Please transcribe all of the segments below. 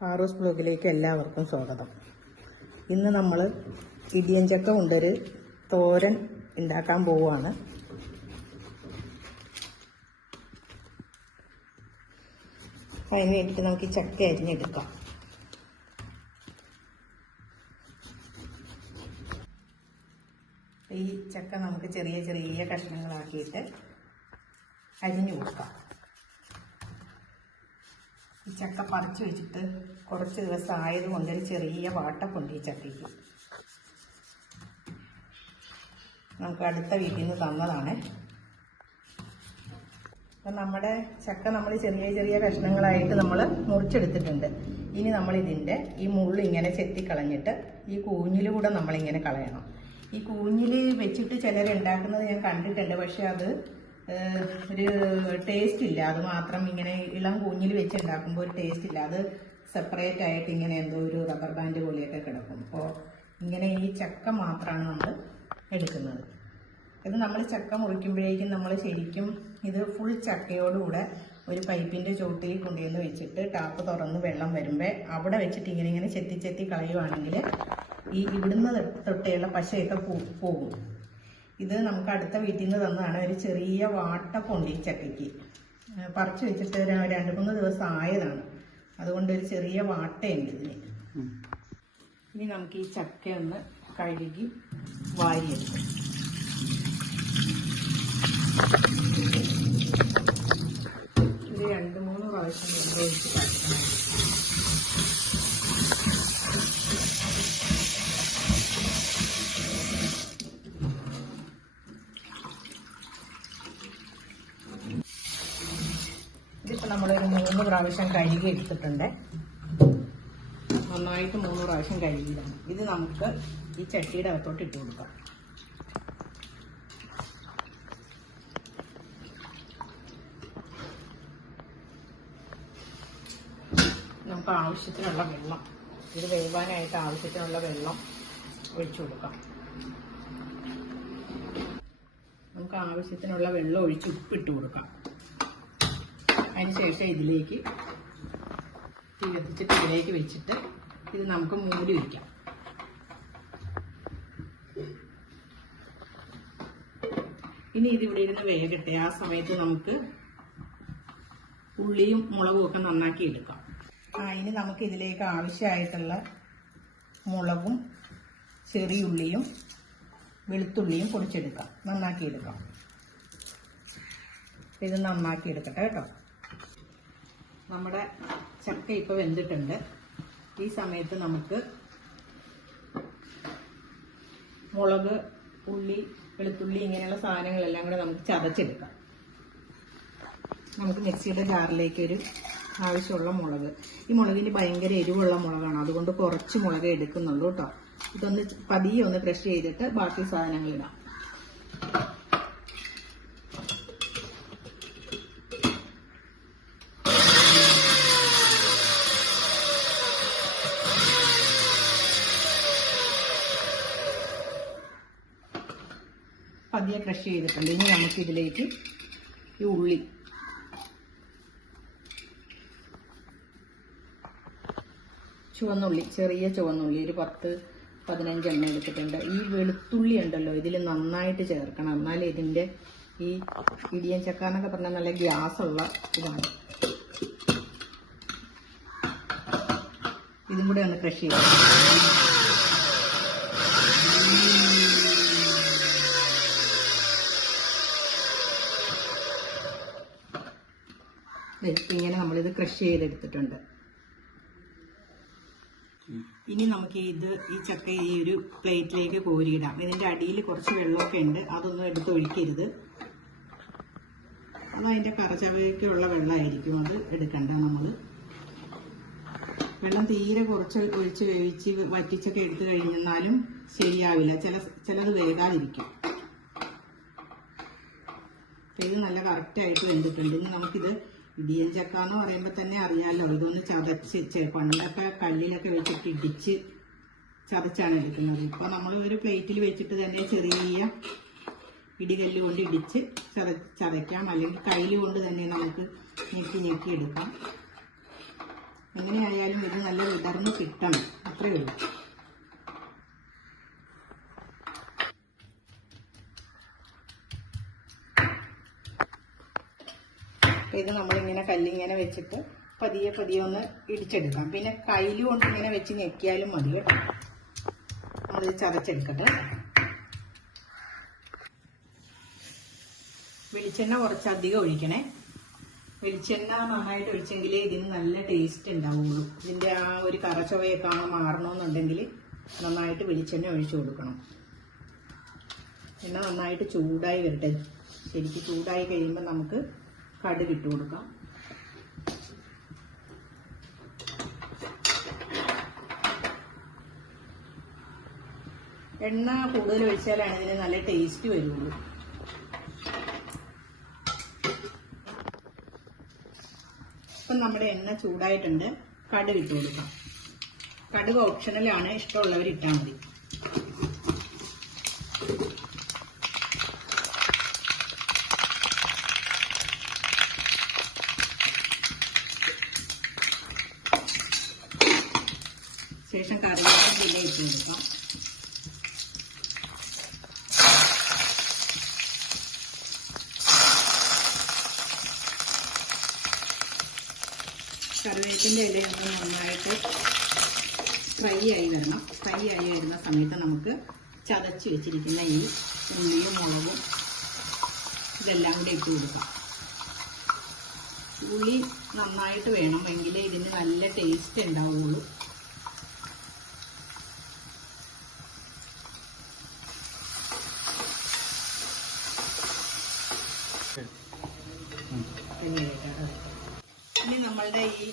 പാറൂസ് ബ്ലോഗിലേക്ക് എല്ലാവർക്കും സ്വാഗതം. ഇന്ന് നമ്മൾ ഇടിയഞ്ചക്ക കൊണ്ടൊരു തോരൻ ഉണ്ടാക്കാൻ പോവുകയാണ് അതിന് വേണ്ടിയിട്ട് നമുക്ക് ചക്ക അരിഞ്ഞെടുക്കാം. ഈ ചക്ക നമുക്ക് ചെറിയ ചെറിയ കഷ്ണങ്ങളാക്കിയിട്ട് അരിഞ്ഞു കൊടുക്കാം. ഈ ചക്ക പറിച്ചു വെച്ചിട്ട് കുറച്ച് ദിവസം ആയതുകൊണ്ട് ഒരു ചെറിയ വാട്ടപ്പുണ്ട് ഈ ചക്കയ്ക്ക് നമുക്ക് അടുത്ത വീട്ടിൽ നിന്ന് തന്നതാണ്. അപ്പം നമ്മുടെ ചക്ക നമ്മൾ ചെറിയ ചെറിയ കഷ്ണങ്ങളായിട്ട് നമ്മൾ മുറിച്ചെടുത്തിട്ടുണ്ട്. ഇനി നമ്മൾ ഇതിന്റെ ഈ മുള്ള് ഇങ്ങനെ ചെത്തിക്കളഞ്ഞിട്ട് ഈ കൂഞ്ഞിൽ കൂടെ നമ്മളിങ്ങനെ കളയണം. ഈ കൂഞ്ഞിൽ വെച്ചിട്ട് ചിലരുണ്ടാക്കുന്നത് ഞാൻ കണ്ടിട്ടുണ്ട്. പക്ഷെ അത് ഒരു ടേസ്റ്റ് ഇല്ല. അത് മാത്രം ഇങ്ങനെ ഇളം കൂഞ്ഞിൽ വെച്ച് ഉണ്ടാക്കുമ്പോൾ ഒരു ടേസ്റ്റ് ഇല്ല. അത് സെപ്പറേറ്റ് ആയിട്ട് ഇങ്ങനെ എന്തോ ഒരു റബ്ബർ ബാൻഡ് പോലെയൊക്കെ കിടക്കും. അപ്പോൾ ഇങ്ങനെ ഈ ചക്ക മാത്രമാണ് നമ്മൾ എടുക്കുന്നത്. ഇത് നമ്മൾ ചക്ക മുറിക്കുമ്പോഴേക്കും നമ്മൾ ശരിക്കും ഇത് ഫുൾ ചക്കയോടുകൂടെ ഒരു പൈപ്പിന്റെ ചോട്ടിൽ കൊണ്ടുവന്ന് വെച്ചിട്ട് ടാപ്പ് തുറന്ന് വെള്ളം വരുമ്പോൾ അവിടെ വെച്ചിട്ട് ഇങ്ങനെ ഇങ്ങനെ ചെത്തി ചെത്തി കളയുവാണെങ്കിൽ ഈ ഇവിടുന്ന് തൊട്ടേയുള്ള പശയൊക്കെ പോകും. ഇത് നമുക്ക് അടുത്ത വീട്ടിൽ നിന്ന് തന്നതാണ്. ഒരു ചെറിയ വാട്ട പൊണ്ടി ചക്കയ്ക്ക് പറിച്ച് വെച്ചിട്ട് രണ്ട് മൂന്ന് ദിവസം ആയതാണ്. അതുകൊണ്ട് ഒരു ചെറിയ വാട്ടയുണ്ട് ഇതിന്. ഇനി നമുക്ക് ഈ ചക്ക ഒന്ന് കഴുകി വാരിയെടുക്കും. ഒരു രണ്ട് മൂന്ന് പ്രാവശ്യം വെള്ളം ഒഴിച്ച് കലക്കണം നമ്മളൊരു മൂന്ന് പ്രാവശ്യം കഴുകി എടുത്തിട്ടുണ്ട്. നന്നായിട്ട് മൂന്ന് പ്രാവശ്യം കഴുകിയതാണ് ഇത് നമുക്ക് ഈ ചട്ടിയുടെ അകത്തോട്ട് ഇട്ട് കൊടുക്കാം. നമുക്ക് ആവശ്യത്തിനുള്ള വെള്ളം ഇത് വേവാനായിട്ട് ആവശ്യത്തിനുള്ള വെള്ളം ഒഴിച്ചു കൊടുക്കാം. നമുക്ക് ആവശ്യത്തിനുള്ള വെള്ളം ഒഴിച്ച് ഉപ്പിട്ട് കൊടുക്കാം. അതിനുശേഷം ഇതിലേക്ക് തീ കത്തിച്ചിട്ട് ഇതിലേക്ക് വെച്ചിട്ട് ഇത് നമുക്ക് മൂടി വയ്ക്കാം ഇനി ഇതിവിടെ ഇരുന്ന് വേകട്ടെ ആ സമയത്ത് നമുക്ക് ഉള്ളിയും മുളകും ഒക്കെ നന്നാക്കി എടുക്കാം. ആ ഇനി നമുക്ക് ഇതിലേക്ക് ആവശ്യമായിട്ടുള്ള മുളകും ചെറിയുള്ളിയും വെളുത്തുള്ളിയും പൊടിച്ചെടുക്കാം. നന്നാക്കി എടുക്കാം. ഇത് നന്നാക്കി എടുക്കട്ടെ കേട്ടോ. നമ്മുടെ ചക്ക ഇപ്പോൾ വെന്തിട്ടുണ്ട്. ഈ സമയത്ത് നമുക്ക് മുളക് ഉള്ളി വെളുത്തുള്ളി ഇങ്ങനെയുള്ള സാധനങ്ങളെല്ലാം കൂടെ നമുക്ക് ചതച്ചെടുക്കാം. നമുക്ക് മിക്സിയുടെ ജാറിലേക്ക് ഒരു ആവശ്യമുള്ള മുളക്. ഈ മുളകിന് ഭയങ്കര എരിവുള്ള മുളകാണ്. അതുകൊണ്ട് കുറച്ച് മുളക് എടുക്കുന്നുള്ളൂ കേട്ടോ. ഇതൊന്ന് പതിയെ ഒന്ന് ക്രഷ് ചെയ്തിട്ട് ബാക്കി സാധനങ്ങൾ ഇടാം. പതിയെ ക്രഷ് ചെയ്തിട്ടുണ്ട്. ഇനി നമുക്ക് ഇതിലേക്ക് ഈ ഉള്ളി. ചുവന്നുള്ളി ചെറിയ ചുവന്നുള്ളി. ഒരു പത്ത് പതിനഞ്ചെണ്ണം എടുത്തിട്ടുണ്ട്. ഈ വെളുത്തുള്ളി ഉണ്ടല്ലോ ഇതിൽ നന്നായിട്ട് ചേർക്കണം. എന്നാലേ ഇതിന്റെ ഈ ഇടിയൻ ചക്ക എന്നൊക്കെ പറഞ്ഞാൽ നല്ല ഗ്യാസ് ഉള്ള ഇതാണ്. ഇതും കൂടെ ഒന്ന് ക്രഷ് ചെയ്യാം. ഇങ്ങനെ നമ്മളിത് ക്രഷ് ചെയ്തെടുത്തിട്ടുണ്ട്. ഇനി നമുക്ക് ഇത് ഈ ചക്ക ഈ ഒരു പ്ലേറ്റിലേക്ക് കോരിയിടാം. ഇതിന്റെ അടിയിൽ കുറച്ച് വെള്ളമൊക്കെ ഉണ്ട്. അതൊന്നും എടുത്ത് ഒഴിക്കരുത്. അത് അതിന്റെ കറച്ചവയ്ക്കുള്ള വെള്ളമായിരിക്കും അത് എടുക്കണ്ട നമ്മൾ വെള്ളം തീരെ കുറച്ച് ഒഴിച്ച് വേവിച്ച് വറ്റിച്ചൊക്കെ എടുത്തു കഴിഞ്ഞാലും ശരിയാവില്ല. ചില ചിലത് വേകാതിരിക്കും ഇത് നല്ല കറക്റ്റായിട്ട് വെന്തിട്ടുണ്ട്. ഇനി നമുക്കിത് ഇടിയൻ ചക്ക എന്ന് പറയുമ്പോൾ തന്നെ അറിയാമല്ലോ ഇതൊന്ന് ചതച്ച് പണ്ടൊക്കെ കല്ലിലൊക്കെ വെച്ചിട്ട് ഇടിച്ച് ചതച്ചാണ് എടുക്കുന്നത്. ഇപ്പം നമ്മൾ ഒരു പ്ലേറ്റിൽ വെച്ചിട്ട് തന്നെ ചെറിയ ഇടികല്ല് കൊണ്ട് ഇടിച്ച് ചത ചതയ്ക്കാം. അല്ലെങ്കിൽ കയ്യിൽ കൊണ്ട് തന്നെ നമുക്ക് ഞെക്കി ഞെക്കി എടുക്കാം. എങ്ങനെയായാലും ഇത് നല്ല വിടർന്ന് കിട്ടണം. അത്രയേ ഉള്ളൂ അപ്പൊ ഇത് നമ്മളിങ്ങനെ കല്ലിങ്ങനെ വെച്ചിട്ട് പതിയെ പതിയെ ഒന്ന് ഇടിച്ചെടുക്കാം. പിന്നെ കയ്യിൽ കൊണ്ട് ഇങ്ങനെ വെച്ച് ഞെക്കിയാലും മതി കേട്ടോ. അത് ചതച്ചെടുക്കട്ടെ. വെളിച്ചെണ്ണ കുറച്ചധികം ഒഴിക്കണേ. വെളിച്ചെണ്ണ നന്നായിട്ട് ഒഴിച്ചെങ്കിലേ ഇതിന് നല്ല ടേസ്റ്റ് ഉണ്ടാവുള്ളൂ. ഇതിന്റെ ആ ഒരു കറച്ചവയൊക്കെ ആണ് മാറണമെന്നുണ്ടെങ്കിൽ നന്നായിട്ട് വെളിച്ചെണ്ണ ഒഴിച്ചു കൊടുക്കണം. എണ്ണ നന്നായിട്ട് ചൂടായി വരട്ടെ. ശരിക്കും ചൂടായി കഴിയുമ്പോൾ നമുക്ക് കടുക് ഇട്ട് കൊടുക്കാം. എണ്ണ കൂടുതൽ ഒഴിച്ചാലാണ് ഇതിന് നല്ല ടേസ്റ്റ് വരുള്ളൂ. ഇപ്പം നമ്മുടെ എണ്ണ ചൂടായിട്ടുണ്ട്. കടുക് ഇട്ട് കൊടുക്കാം. കടുക് ഓപ്ഷണലാണ് ഇഷ്ടമുള്ളവർ ഇട്ടാൽ മതി ശേഷം കറിവേപ്പില ഇട്ട് കൊടുക്കാം ഇലയൊന്ന് നന്നായിട്ട് ഫ്രൈ ആയി വരണം. ഫ്രൈ ആയി വരുന്ന സമയത്ത് നമുക്ക് ചതച്ച് വെച്ചിരിക്കുന്ന ഈ ഉള്ളിയും മുളകും ഇതെല്ലാം കൂടി ഇട്ട് കൊടുക്കാം. ഉള്ളി നന്നായിട്ട് വേണം എങ്കിലേ ഇതിന് നല്ല ടേസ്റ്റ് ഉണ്ടാവുള്ളൂ ഇനി നമ്മളുടെ ഈ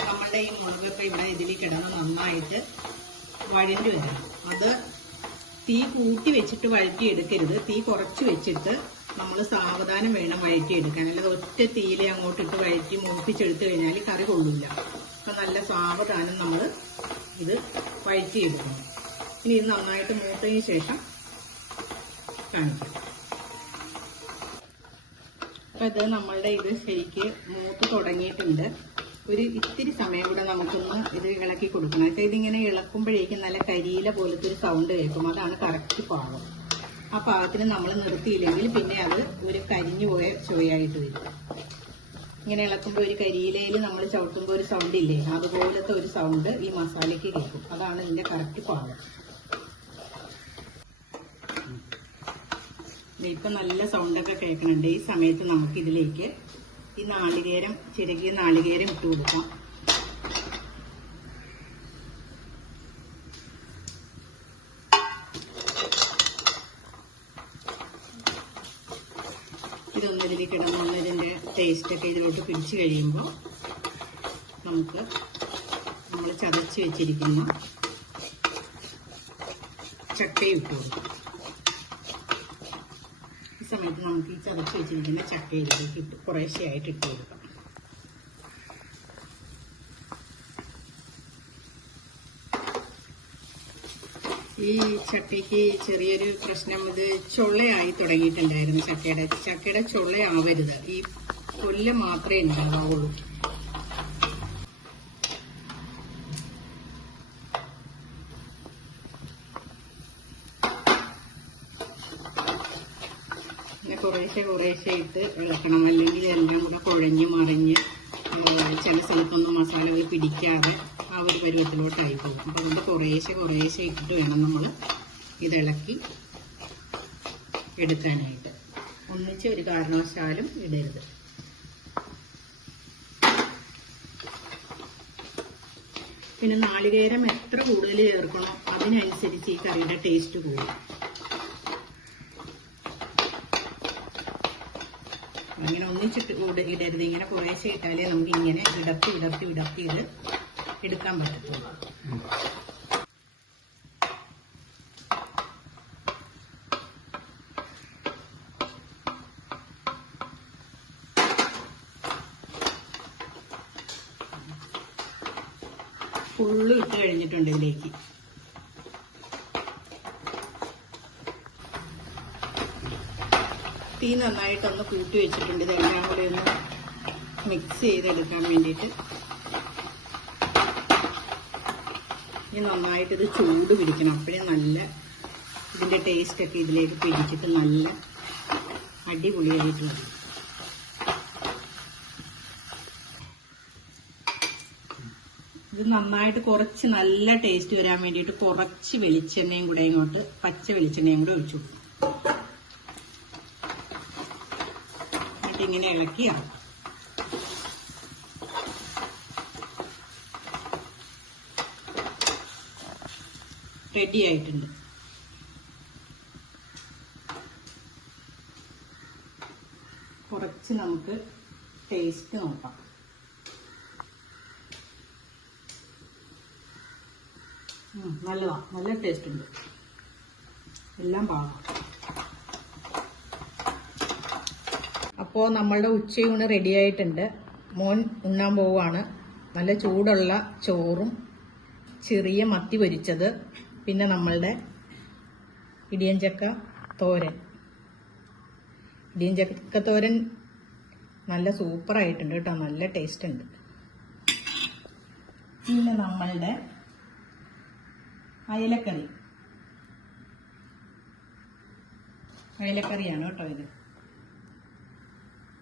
നമ്മളുടെ ഈ മുളകൊക്കെ ഇവിടെ ഇതിൽ കിടന്ന് നന്നായിട്ട് വരണം അത് തീ കൂട്ടി വെച്ചിട്ട് വഴറ്റി എടുക്കരുത് തീ കുറച്ച് വെച്ചിട്ട് നമ്മൾ സാവധാനം വേണം വഴറ്റി എടുക്കാൻ അല്ലാതെ ഒറ്റ തീയിലെ അങ്ങോട്ടിട്ട് വഴറ്റി മൂപ്പിച്ചെടുത്തു കഴിഞ്ഞാൽ കറി കൊള്ളില്ല അപ്പം നല്ല സാവധാനം നമ്മൾ ഇത് വഴറ്റി എടുക്കണം ഇനി ഇത് നന്നായിട്ട് മൂത്തതിന് ശേഷം കാണിക്കാം. അപ്പം ഇത് നമ്മളുടെ ഇത് ശരിക്ക് മൂത്ത് തുടങ്ങിയിട്ടുണ്ട്. ഒരു ഇത്തിരി സമയം കൂടെ നമുക്കൊന്ന് ഇത് ഇളക്കി കൊടുക്കണം. അതായത് ഇതിങ്ങനെ ഇളക്കുമ്പോഴേക്കും നല്ല കരിയില പോലത്തെ ഒരു സൗണ്ട് കേൾക്കും. അതാണ് കറക്റ്റ് പാകം ആ പാകത്തിന് നമ്മൾ നിർത്തിയില്ലെങ്കിൽ പിന്നെ അത് ഒരു കരിഞ്ഞു പോയ ചുവയായിട്ട് വരും. ഇങ്ങനെ ഇളക്കുമ്പോൾ ഒരു കരിയിലയിൽ നമ്മൾ ചവിട്ടുമ്പോൾ ഒരു സൗണ്ട് ഇല്ലേ? അതുപോലത്തെ ഒരു സൗണ്ട് ഈ മസാലയ്ക്ക് കേൾക്കും. അതാണ് ഇതിന്റെ കറക്റ്റ് പാകം ഇപ്പം നല്ല സൗണ്ടൊക്കെ കേൾക്കുന്നുണ്ട് ഈ സമയത്ത് നമുക്ക് ഇതിലേക്ക് ഈ നാളികേരം ചിരകിയ നാളികേരം ഇട്ട് കൊടുക്കാം. ഇതൊന്ന് ഇതിലേക്ക് ഇടുന്ന ഇതിന്റെ ടേസ്റ്റ് ഒക്കെ ഇതിലോട്ട് പിടിച്ചു കഴിയുമ്പോൾ നമുക്ക് നമ്മൾ ചതച്ച് വെച്ചിരിക്കുന്ന ചക്കയും ഇട്ടു കൊടുക്കാം. സമയത്ത് നമുക്ക് ഈ ചതച്ച് വെച്ചിരിക്കുന്ന ചക്കയിലേക്ക് ഇട്ട് കുറേശ്ശെയായിട്ട് ഇട്ട് കൊടുക്കാം. ഈ ചക്കയ്ക്ക് ചെറിയൊരു പ്രശ്നം ഇത് ചൊള്ളയായി തുടങ്ങിയിട്ടുണ്ടായിരുന്നു ചക്കയുടെ. ചക്കയുടെ ചൊള്ളയാവരുത്. ഈ പുല്ല് മാത്രമേ ഉണ്ടാവുള്ളൂ പിന്നെ കുറേശ്ശെ കുറേശ്ശെ ഇട്ട് ഇളക്കണം അല്ലെങ്കിൽ എല്ലാം കൂടെ കുഴഞ്ഞ് മറിഞ്ഞ് ചില സ്ഥലത്തൊന്നും മസാലകൾ പിടിക്കാതെ ആ ഒരു പരുവത്തിലോട്ടായി പോകും. അപ്പോൾ അതുകൊണ്ട് കുറേശ്ശെ കുറേശ്ശെ ഇട്ടിട്ട് വേണം നമ്മൾ ഇതിളക്കി എടുക്കാനായിട്ട്. ഒന്നിച്ച് ഒരു കാരണവശാലും ഇടരുത്. പിന്നെ നാളികേരം എത്ര കൂടുതൽ ചേർക്കണോ? അതിനനുസരിച്ച് ഈ കറിയുടെ ടേസ്റ്റ് കൂടും. അങ്ങനെ ഒന്നിച്ചിട്ട് ഇടരുത്. ഇങ്ങനെ കുറേശ്ശെ ഇട്ടാലേ നമുക്ക് ഇങ്ങനെ ഇടത്തി ഇടത്തി ഇടത്തി ഇത് എടുക്കാൻ പറ്റത്തുള്ളൂ. ഫുള്ള് ഇട്ട് കഴിഞ്ഞിട്ടുണ്ട് ഇതിലേക്ക്. തീ നന്നായിട്ടൊന്ന് കൂട്ടി വെച്ചിട്ടുണ്ട്. ഇതെല്ലാം കൂടി ഒന്ന് മിക്സ് ചെയ്തെടുക്കാൻ വേണ്ടിയിട്ട്. ഇനി നന്നായിട്ട് ഇത് ചൂട് പിടിക്കണം. അപ്പോഴേ നല്ല ഇതിന്റെ ടേസ്റ്റൊക്കെ ഇതിലേക്ക് പിടിച്ചിട്ട് നല്ല അടിപൊളിയായിട്ട് വരും ഇത് നന്നായിട്ട് കുറച്ച് നല്ല ടേസ്റ്റ് വരാൻ വേണ്ടിയിട്ട് കുറച്ച് വെളിച്ചെണ്ണയും കൂടെ ഇങ്ങോട്ട് പച്ച വെളിച്ചെണ്ണയും കൂടെ ഒഴിച്ചു കൊടുക്കും എന്നിട്ട് ഇങ്ങനെ ഇളക്കിയാണ്. റെഡി ആയിട്ടുണ്ട്. കുറച്ച് നമുക്ക് ടേസ്റ്റ് നോക്കാം. ഉം, നല്ലതാ. നല്ല ടേസ്റ്റ് ഉണ്ട്. എല്ലാം പാകം അപ്പോൾ നമ്മളുടെ ഉച്ചയൂണ് റെഡിയായിട്ടുണ്ട് മോൻ ഉണ്ണാൻ പോവാണ് നല്ല ചൂടുള്ള ചോറും ചെറിയ മത്തി പൊരിച്ചത്. പിന്നെ നമ്മളുടെ ഇടിയഞ്ചക്ക തോരൻ. ഇടിയഞ്ചക്ക തോരൻ നല്ല സൂപ്പറായിട്ടുണ്ട് കേട്ടോ. നല്ല ടേസ്റ്റ് ഉണ്ട്. പിന്നെ നമ്മളുടെ അയലക്കറി. അയലക്കറിയാണ് കേട്ടോ ഇത്.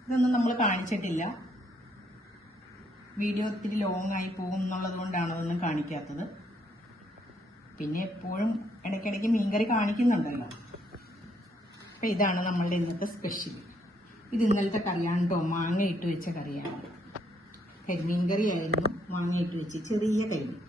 ഇതൊന്നും നമ്മൾ കാണിച്ചിട്ടില്ല. വീഡിയോ ഒത്തിരി ലോങ് ആയി പോകും എന്നുള്ളത് കൊണ്ടാണ് അതൊന്നും കാണിക്കാത്തത്. പിന്നെ എപ്പോഴും ഇടയ്ക്കിടയ്ക്ക് മീൻകറി കാണിക്കുന്നുണ്ടല്ലോ. അപ്പം ഇതാണ് നമ്മളുടെ ഇന്നത്തെ സ്പെഷ്യൽ ഇത് ഇന്നലത്തെ കറിയാണ് കേട്ടോ മാങ്ങ ഇട്ട് വെച്ച കറിയാണ്. കരിമീൻ കറിയായിരുന്നു മാങ്ങ ഇട്ട് വെച്ച് ചെറിയ കരിമീൻ.